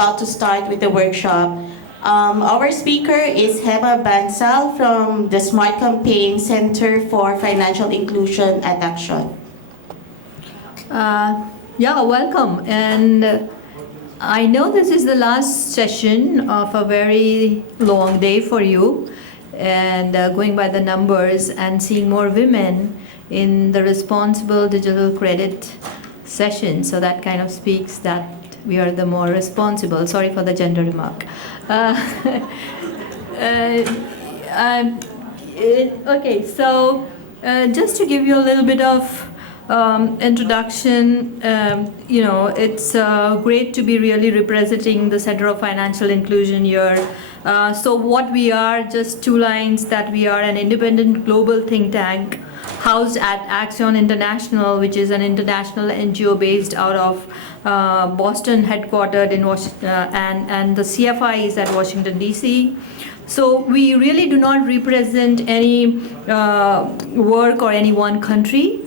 about to start with the workshop. Our speaker is Hema Bansal from the Smart Campaign Center for Financial Inclusion and Action. Yeah, welcome. And I know this is the last session of a very long day for you. And going by the numbers and seeing more women in the responsible digital credit session. So that kind of speaks that we are the more responsible. Sorry for the gender remark. Okay, so just to give you a little bit of introduction, it's great to be really representing the Center of Financial Inclusion here. So what we are, just two lines, that we are an independent global think tank housed at Axion International, which is an international NGO based out of Boston, headquartered in Washington, and the CFI is at Washington, D.C. So we really do not represent any work or any one country.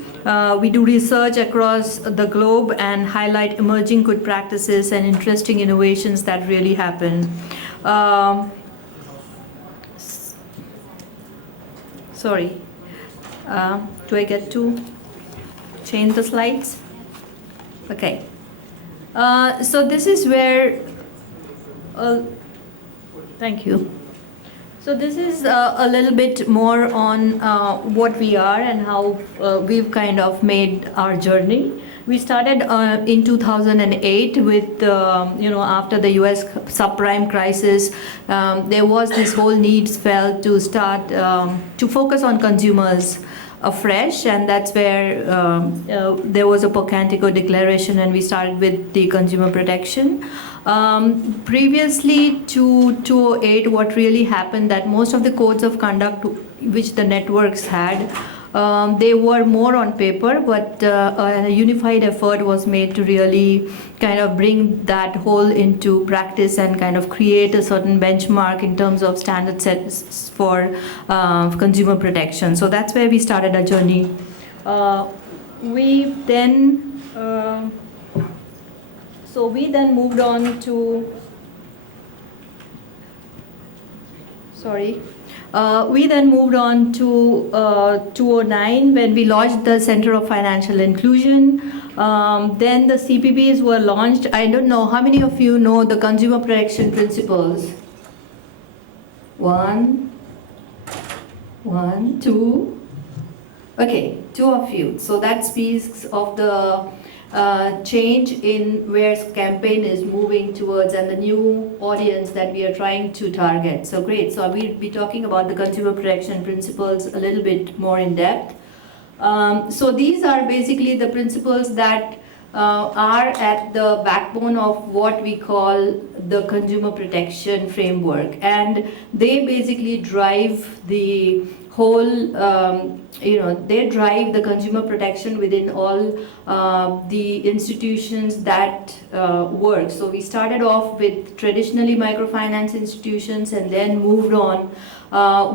We do research across the globe and highlight emerging good practices and interesting innovations that really happen. Sorry, do I get to change the slides? Okay. So this is where, thank you. So this is a little bit more on what we are and how we've kind of made our journey. We started in 2008 with, after the US subprime crisis, there was this whole need felt to start to focus on consumers afresh, and that's where there was a Pocantico declaration, and we started with the consumer protection. Previously to 2008, what really happened that most of the codes of conduct which the networks had, they were more on paper, but a unified effort was made to really kind of bring that whole into practice and kind of create a certain benchmark in terms of standard sets for consumer protection. So that's where we started our journey. We then moved on to, we then moved on to 2009 when we launched the Center of Financial Inclusion. Then the CPPs were launched. I don't know, how many of you know the consumer protection principles? One, two. Okay, two of you. So that speaks of the change in where campaign is moving towards and the new audience that we are trying to target. So great. So we'll be talking about the consumer protection principles a little bit more in depth. So these are basically the principles that are at the backbone of what we call the consumer protection framework, and they basically drive the whole, they drive the consumer protection within all the institutions that work. So we started off with traditionally microfinance institutions and then moved on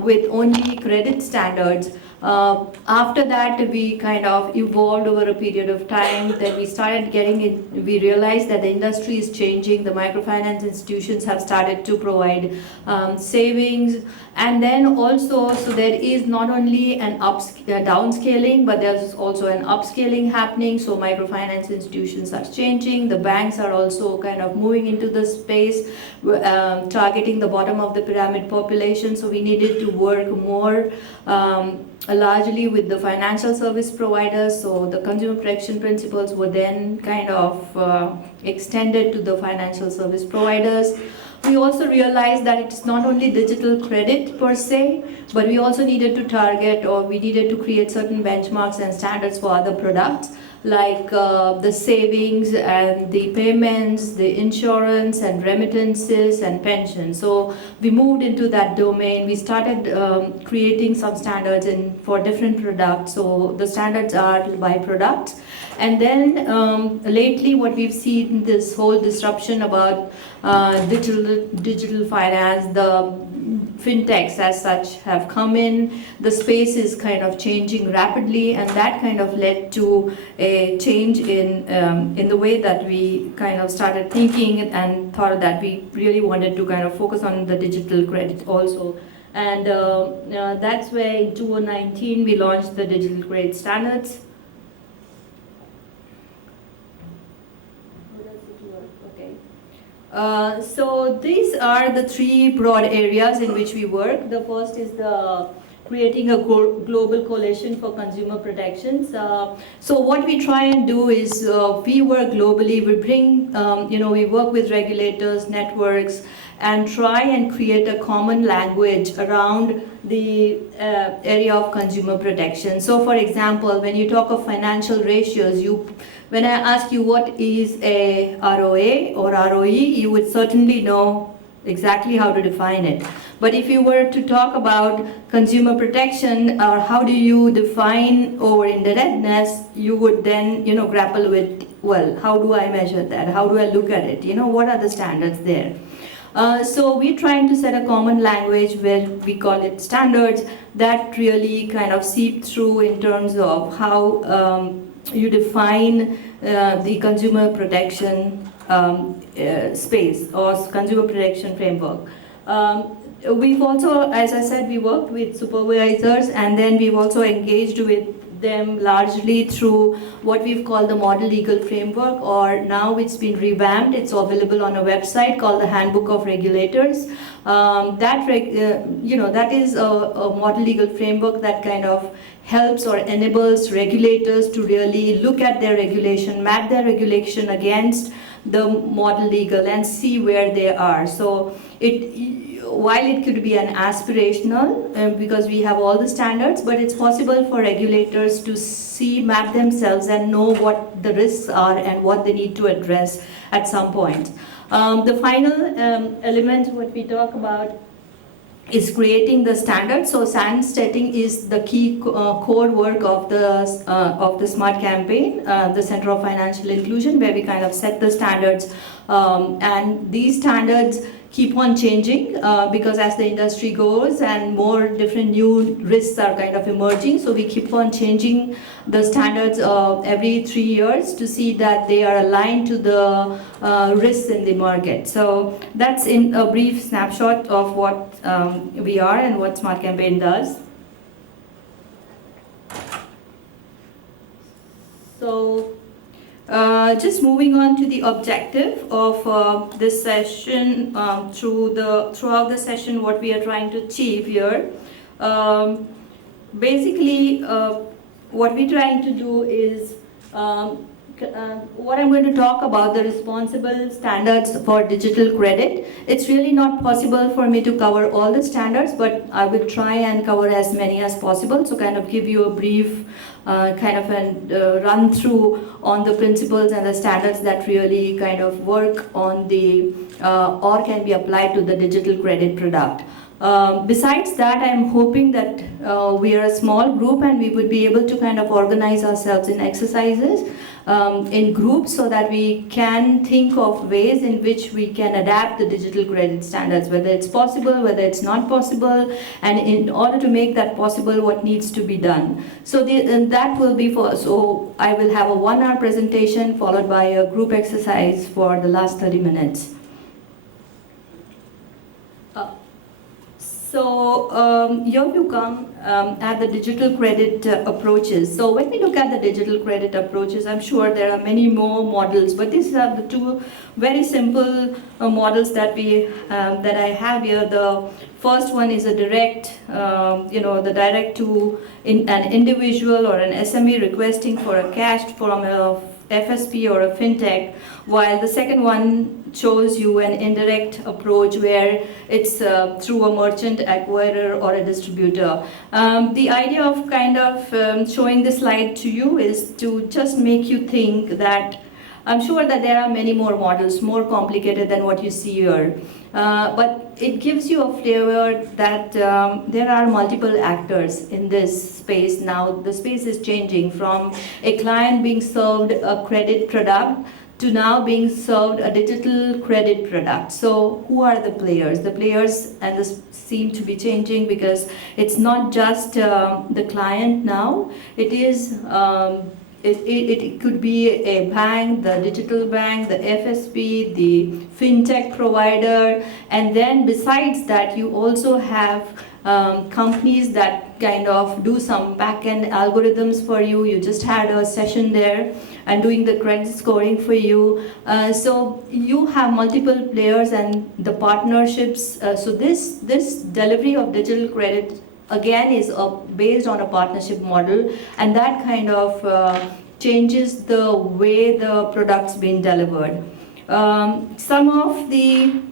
with only credit standards. After that, we kind of evolved over a period of time. Then we started getting it, we realized that the industry is changing. The microfinance institutions have started to provide savings. And then also, so there is not only an downscaling, but there's also an upscaling happening. So microfinance institutions are changing. The banks are also kind of moving into the space, targeting the bottom of the pyramid population. So we needed to work more largely with the financial service providers. So the consumer protection principles were then kind of extended to the financial service providers. We also realized that it's not only digital credit per se, but we also needed to target, or we needed to create certain benchmarks and standards for other products, like the savings and the payments, the insurance and remittances and pensions. So we moved into that domain. We started creating some standards for different products. So the standards are by product. And then lately what we've seen, this whole disruption about digital finance, the fintechs as such have come in, the space is kind of changing rapidly, and that kind of led to a change in the way that we kind of started thinking and thought that we really wanted to kind of focus on the digital credit also. And that's where in 2019 we launched the digital credit standards. So these are the three broad areas in which we work. The first is the creating a global coalition for consumer protections. So what we try and do is we work globally. We bring, we work with regulators, networks, and try and create a common language around the area of consumer protection. So for example, when you talk of financial ratios, when I ask you what is a ROA or ROE, you would certainly know exactly how to define it. But if you were to talk about consumer protection or how do you define over indebtedness, you would then grapple with, well, how do I measure that? How do I look at it? What are the standards there? So we're trying to set a common language where we call it standards that really kind of seep through in terms of how you define the consumer protection space or consumer protection framework. We've also, as I said, we worked with supervisors, and then we've also engaged with them largely through what we've called the model legal framework, or now it's been revamped. It's available on a website called the Handbook of Regulators. That is a model legal framework that kind of helps or enables regulators to really look at their regulation, map their regulation against the model legal and see where they are. So while it could be an aspirational, because we have all the standards, but it's possible for regulators to map themselves and know what the risks are and what they need to address at some point. The final element what we talk about is creating the standards. So standard setting is the key core work of the SMART campaign, the Center of Financial Inclusion, where we kind of set the standards, and these standards keep on changing because as the industry goes and more different new risks are kind of emerging, so we keep on changing the standards every 3 years to see that they are aligned to the risks in the market. So that's in a brief snapshot of what we are and what Smart Campaign does. So just moving on to the objective of this session, throughout the session, what we are trying to achieve here. Basically, what we're trying to do is what I'm going to talk about, the responsible standards for digital credit. It's really not possible for me to cover all the standards, but I will try and cover as many as possible. So kind of give you a brief kind of a run through on the principles and the standards that really kind of work on the or can be applied to the digital credit product. Besides that, I'm hoping that we are a small group and we would be able to kind of organize ourselves in exercises in groups so that we can think of ways in which we can adapt the digital credit standards, whether it's possible, whether it's not possible, and in order to make that possible, what needs to be done. So that will be so I will have a 1-hour presentation followed by a group exercise for the last 30 minutes. So here you come at the digital credit approaches. So when we look at the digital credit approaches, I'm sure there are many more models, but these are the two very simple models that I have here. The first one is a direct, the direct to an individual or an SME requesting for a cash from a FSP or a fintech, while the second one shows you an indirect approach where it's through a merchant acquirer or a distributor. The idea of kind of showing this slide to you is to just make you think that I'm sure that there are many more models, more complicated than what you see here. But it gives you a flavor that there are multiple actors in this space now. The space is changing from a client being served a credit product to now being served a digital credit product. So who are the players? The players, and this seem to be changing because it's not just the client now. It is it could be a bank, the digital bank, the FSP, the fintech provider, and then besides that you also have companies that kind of do some back-end algorithms for you. You just had a session there and doing the credit scoring for you. So you have multiple players and the partnerships. So this delivery of digital credit again is based on a partnership model, and that kind of changes the way the product's being delivered. Some of the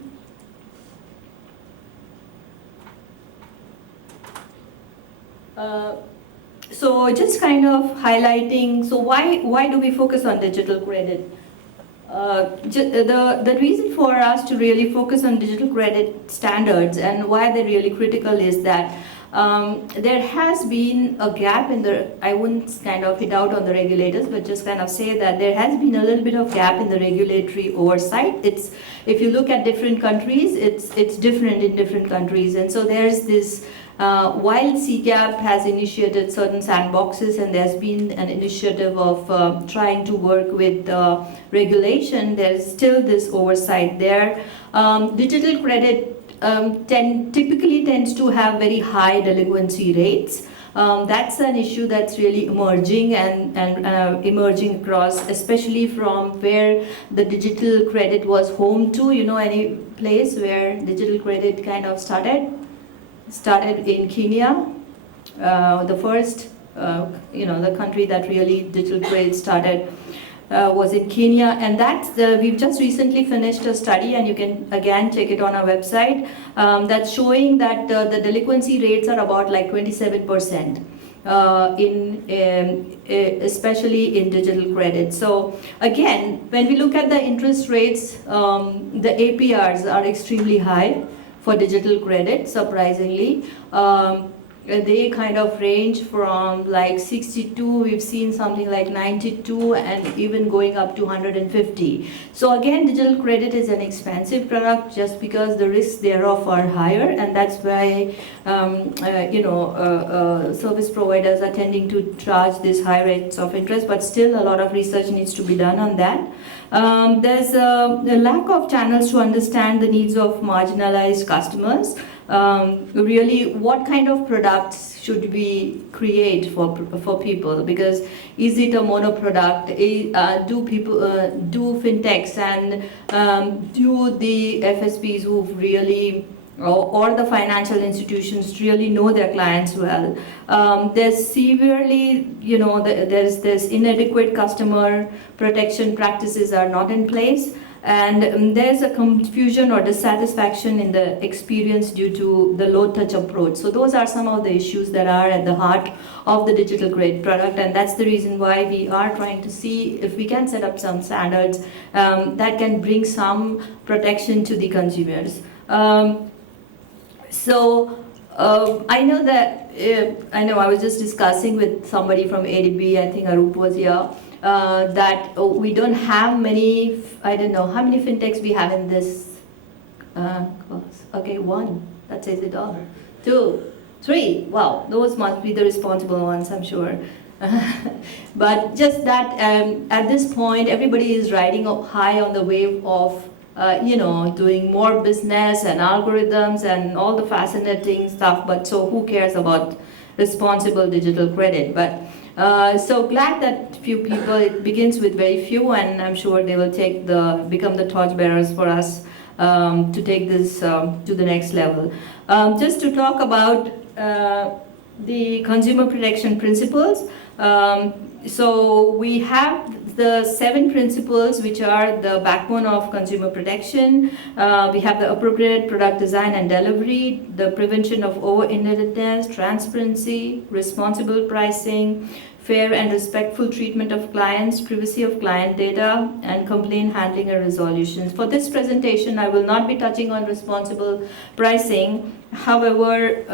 so just kind of highlighting, so why do we focus on digital credit? The reason for us to really focus on digital credit standards and why they're really critical is that there has been a gap in the, I wouldn't kind of hit out on the regulators, but just kind of say that there has been a little bit of gap in the regulatory oversight. It's, if you look at different countries, it's different in different countries, and so there's this while CGAP has initiated certain sandboxes and there's been an initiative of trying to work with regulation, there's still this oversight there. Digital credit typically tends to have very high delinquency rates. That's an issue that's really emerging and emerging across, especially from where the digital credit was home to. You know, any place where digital credit kind of started in Kenya. The first, the country that really digital credit started was in Kenya, and we've just recently finished a study, and you can again check it on our website, that's showing that the delinquency rates are about like 27%. Especially in digital credit. So again, when we look at the interest rates, the APRs are extremely high for digital credit, surprisingly. They kind of range from like 62, we've seen something like 92, and even going up to 150. So again, digital credit is an expensive product just because the risks thereof are higher, and that's why service providers are tending to charge these high rates of interest, but still a lot of research needs to be done on that. There's a lack of channels to understand the needs of marginalized customers. Really, what kind of products should we create for people? Because is it a mono product? Do people do fintechs and do the FSPs who've really or the financial institutions really know their clients well? There's severely, there's inadequate customer protection practices are not in place, and there's a confusion or dissatisfaction in the experience due to the low touch approach. So those are some of the issues that are at the heart of the digital credit product, and that's the reason why we are trying to see if we can set up some standards that can bring some protection to the consumers. I know that, I was just discussing with somebody from ADB, I think Arup was here, that we don't have many, I don't know, how many fintechs we have in this course? Okay, one, that says it all. 2, 3, wow, those must be the responsible ones, I'm sure. But just that at this point, everybody is riding up high on the wave of doing more business and algorithms and all the fascinating stuff, but so who cares about responsible digital credit? But so glad that few people, it begins with very few, and I'm sure they will become the torchbearers for us to take this to the next level. Just to talk about the consumer protection principles. So we have the 7 principles which are the backbone of consumer protection. We have the appropriate product design and delivery, the prevention of over-indebtedness, transparency, responsible pricing, fair and respectful treatment of clients, privacy of client data, and complaint handling and resolutions. For this presentation, I will not be touching on responsible pricing. However,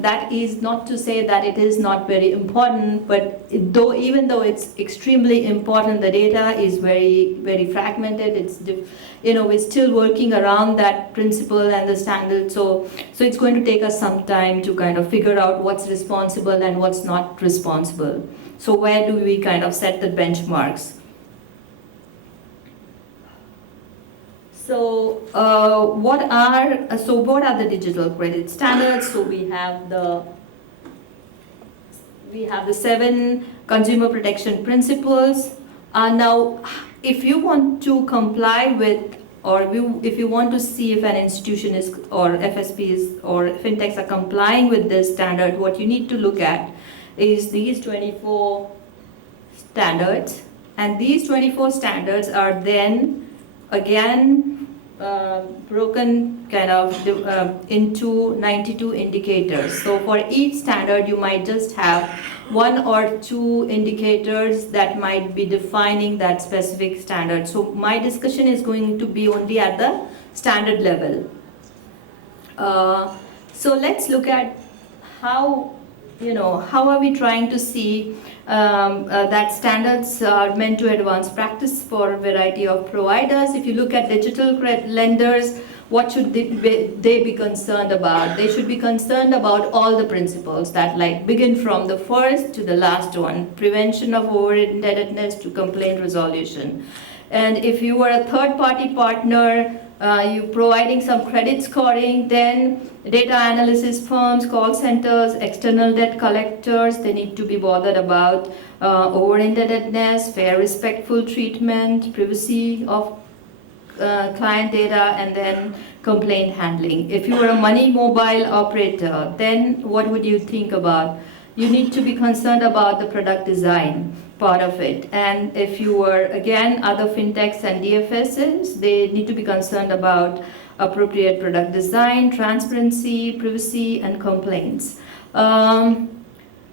that is not to say that it is not very important, but even though it's extremely important, the data is very, very fragmented. We're still working around that principle and the standard. So it's going to take us some time to kind of figure out what's responsible and what's not responsible. So where do we kind of set the benchmarks? So what are the digital credit standards? So we have the 7 consumer protection principles. Now, if you want to comply with, or if you want to see if an institution is, or FSPs or fintechs are complying with this standard, what you need to look at is these 24 standards, and these 24 standards are then again broken kind of into 92 indicators. So for each standard you might just have 1 or 2 indicators that might be defining that specific standard. So my discussion is going to be only at the standard level. So let's look at how are we trying to see that standards are meant to advance practice for a variety of providers. If you look at digital lenders, what should they be concerned about? They should be concerned about all the principles that begin from the first to the last one, prevention of over-indebtedness to complaint resolution. And if you are a third-party partner, you providing some credit scoring, then data analysis firms, call centers, external debt collectors, they need to be bothered about over-indebtedness, fair, respectful treatment, privacy of client data, and then complaint handling. If you are a money mobile operator, then what would you think about? You need to be concerned about the product design part of it. And if you were, again, other fintechs and DFSs, they need to be concerned about appropriate product design, transparency, privacy, and complaints.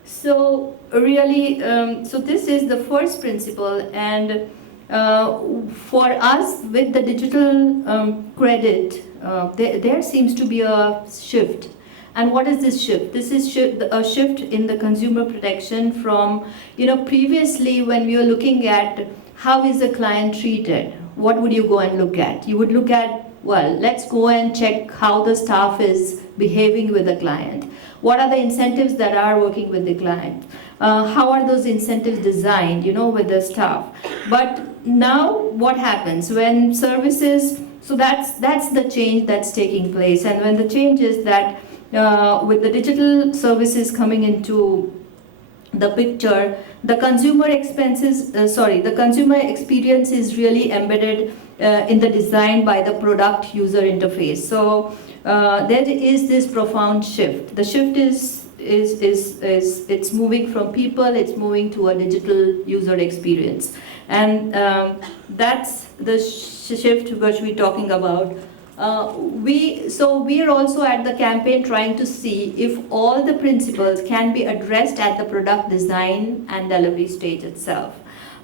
So this is the first principle, and for us with the digital credit, there seems to be a shift. And what is this shift? This is a shift in the consumer protection from, previously when we were looking at how is the client treated, what would you go and look at? You would look at, well, let's go and check how the staff is behaving with the client. What are the incentives that are working with the client? How are those incentives designed, with the staff? But now what happens when services, so that's the change that's taking place. And when the change is that with the digital services coming into the picture, the consumer experience is really embedded in the design by the product user interface. So there is this profound shift. The shift is it's moving from people, it's moving to a digital user experience, and that's the shift which we're talking about. We are also at the campaign trying to see if all the principles can be addressed at the product design and delivery stage itself.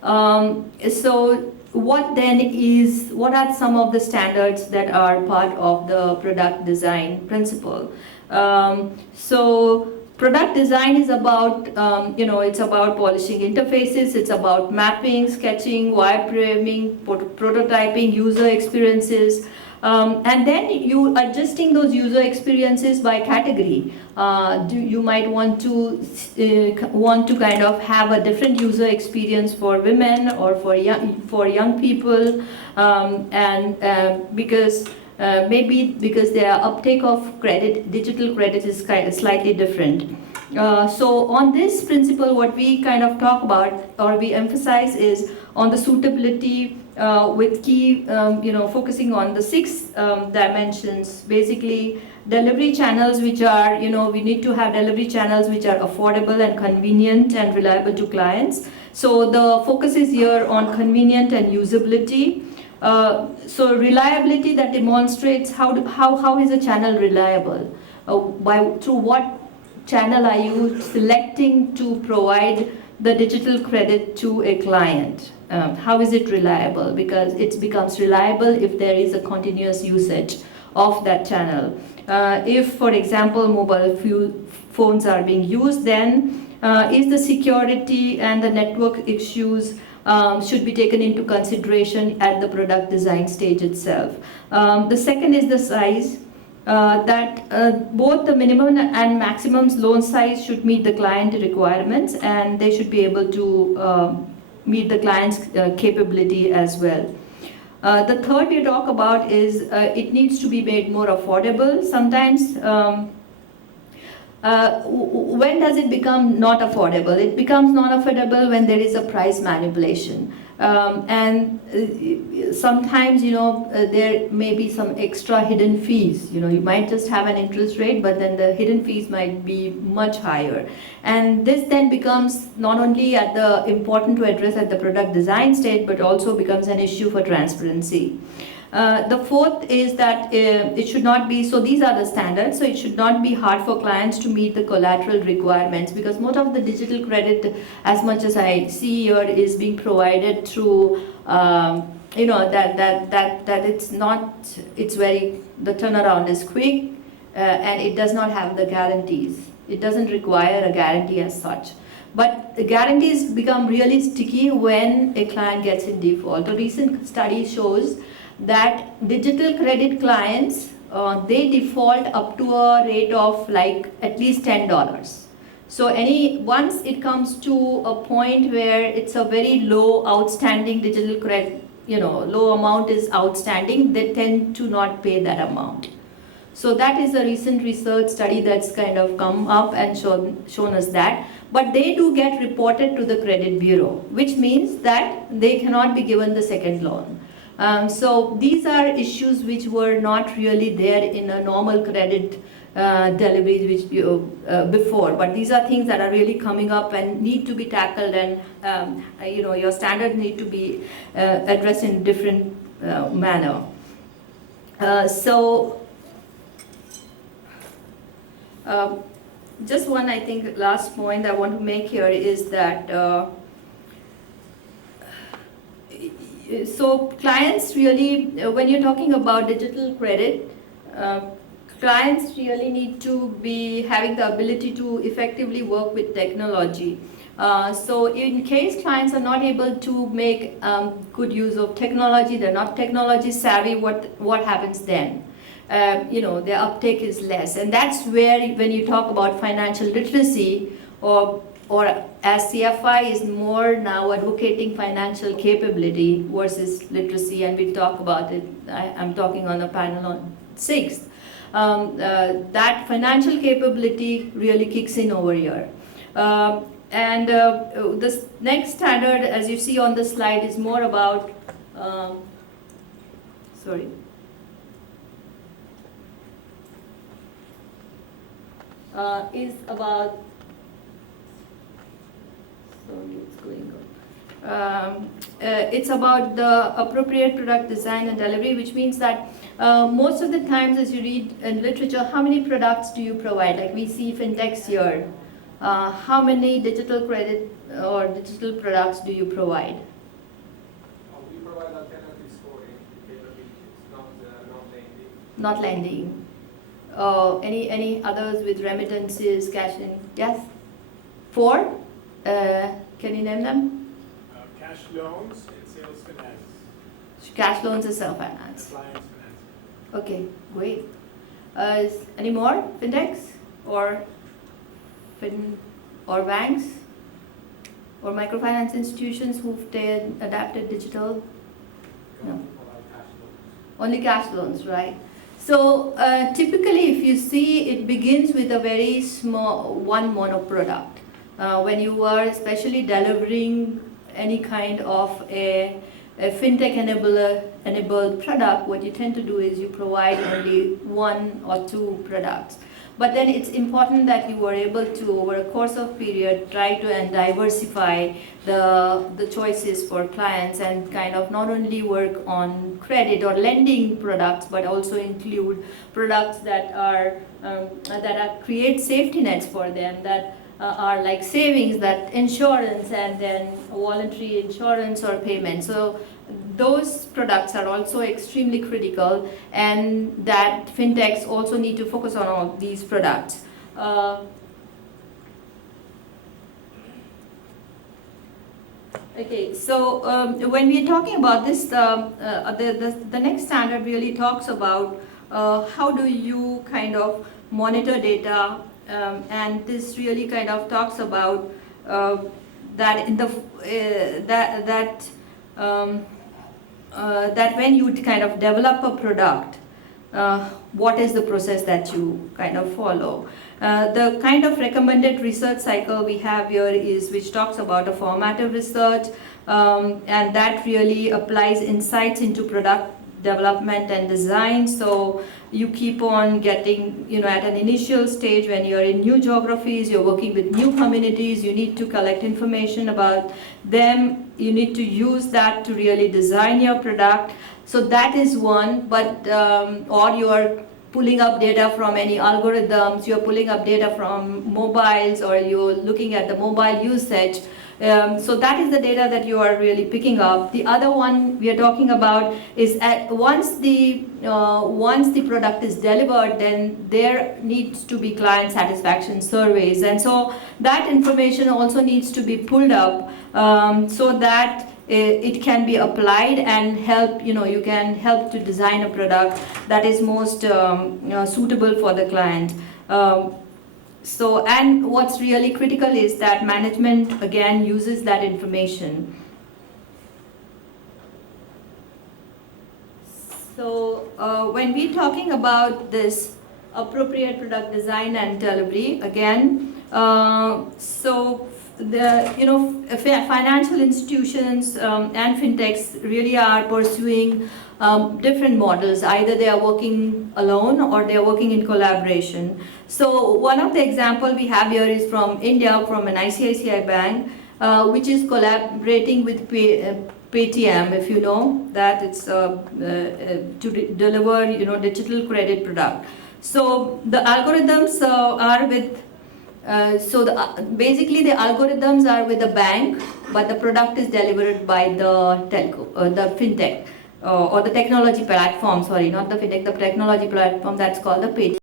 So what are some of the standards that are part of the product design principle? So product design is about, it's about polishing interfaces, it's about mapping, sketching, wireframing, prototyping, user experiences. And then you adjusting those user experiences by category. You might want to kind of have a different user experience for women or for young people, because their uptake of digital credit is slightly different. So on this principle, what we kind of talk about or we emphasize is on the suitability with key, focusing on the 6 dimensions. Basically, delivery channels which are, we need to have delivery channels which are affordable and convenient and reliable to clients. So the focus is here on convenient and usability. So reliability, that demonstrates how is a channel reliable? Through what channel are you selecting to provide the digital credit to a client? How is it reliable? Because it becomes reliable if there is a continuous usage of that channel. If, for example, mobile phones are being used, then is the security and the network issues should be taken into consideration at the product design stage itself. The second is the size. That both the minimum and maximum loan size should meet the client requirements, and they should be able to meet the client's capability as well. The third we talk about is it needs to be made more affordable. Sometimes when does it become not affordable? It becomes not affordable when there is a price manipulation. And sometimes, there may be some extra hidden fees. You might just have an interest rate, but then the hidden fees might be much higher. And this then becomes not only important to address at the product design stage, but also becomes an issue for transparency. The fourth is that it should not be, so these are the standards, so it should not be hard for clients to meet the collateral requirements, because most of the digital credit, as much as I see here, is being provided through, that it's very, the turnaround is quick, and it does not have the guarantees. It doesn't require a guarantee as such. But the guarantees become really sticky when a client gets in default. A recent study shows that digital credit clients, they default up to a rate of like at least $10. So once it comes to a point where it's a very low outstanding digital credit, low amount is outstanding, they tend to not pay that amount. So that is a recent research study that's kind of come up and shown us that. But they do get reported to the credit bureau, which means that they cannot be given the second loan. So these are issues which were not really there in a normal credit delivery before, but these are things that are really coming up and need to be tackled, and your standards need to be addressed in a different manner. Just one, I think, last point I want to make here is that so clients really, when you're talking about digital credit, clients really need to be having the ability to effectively work with technology. So in case clients are not able to make good use of technology, they're not technology savvy, what happens then? Their uptake is less. And that's where, when you talk about financial literacy, or as CFI is more now advocating financial capability versus literacy, and we'll talk about it, I'm talking on a panel on 6th, that financial capability really kicks in over here. And this next standard, as you see on the slide, is more about, is about, it's going on. It's about the appropriate product design and delivery, which means that most of the times, as you read in literature, how many products do you provide? Like we see fintechs here. How many digital credit or digital products do you provide? We provide alternative scoring capabilities, not lending. Not lending. Any others with remittances, cash in? Yes? 4? Can you name them? Cash loans and sales finance. Cash loans and self-finance. Clients finance. Okay, great. Any more fintechs or banks or microfinance institutions who've adapted digital? No. Only cash loans, right? So typically, if you see, it begins with a very small one mono product. When you are especially delivering any kind of a fintech enabled product, what you tend to do is you provide only 1 or 2 products. But then it's important that you are able to, over a course of period, try to and diversify the choices for clients, and kind of not only work on credit or lending products, but also include products that create safety nets for them, that are like savings, that insurance, and then voluntary insurance or payment. So those products are also extremely critical, and that fintechs also need to focus on all these products. Okay, so when we are talking about this, the next standard really talks about how do you kind of monitor data, and this really kind of talks about that in the that when you kind of develop a product, what is the process that you kind of follow. The kind of recommended research cycle we have here is which talks about a formative research, and that really applies insights into product development and design. So you keep on getting, at an initial stage when you're in new geographies, you're working with new communities, you need to collect information about them, you need to use that to really design your product. So that is one, but or you're pulling up data from any algorithms, you're pulling up data from mobiles, or you're looking at the mobile usage. So that is the data that you are really picking up. The other one we are talking about is once the product is delivered, then there needs to be client satisfaction surveys, and so that information also needs to be pulled up, so that it can be applied and help, you can help to design a product that is most suitable for the client. So, and what's really critical is that management again uses that information. So when we're talking about this appropriate product design and delivery, again, so the financial institutions and fintechs really are pursuing different models. Either they are working alone or they are working in collaboration. So one of the example we have here is from India, from an ICICI bank, which is collaborating with Paytm, if you know that, it's to deliver digital credit product. So the algorithms are with basically the algorithms are with the bank, but the product is delivered by the telco, the fintech, or the technology platform. Sorry, not the fintech, the technology platform, that's called the Paytm.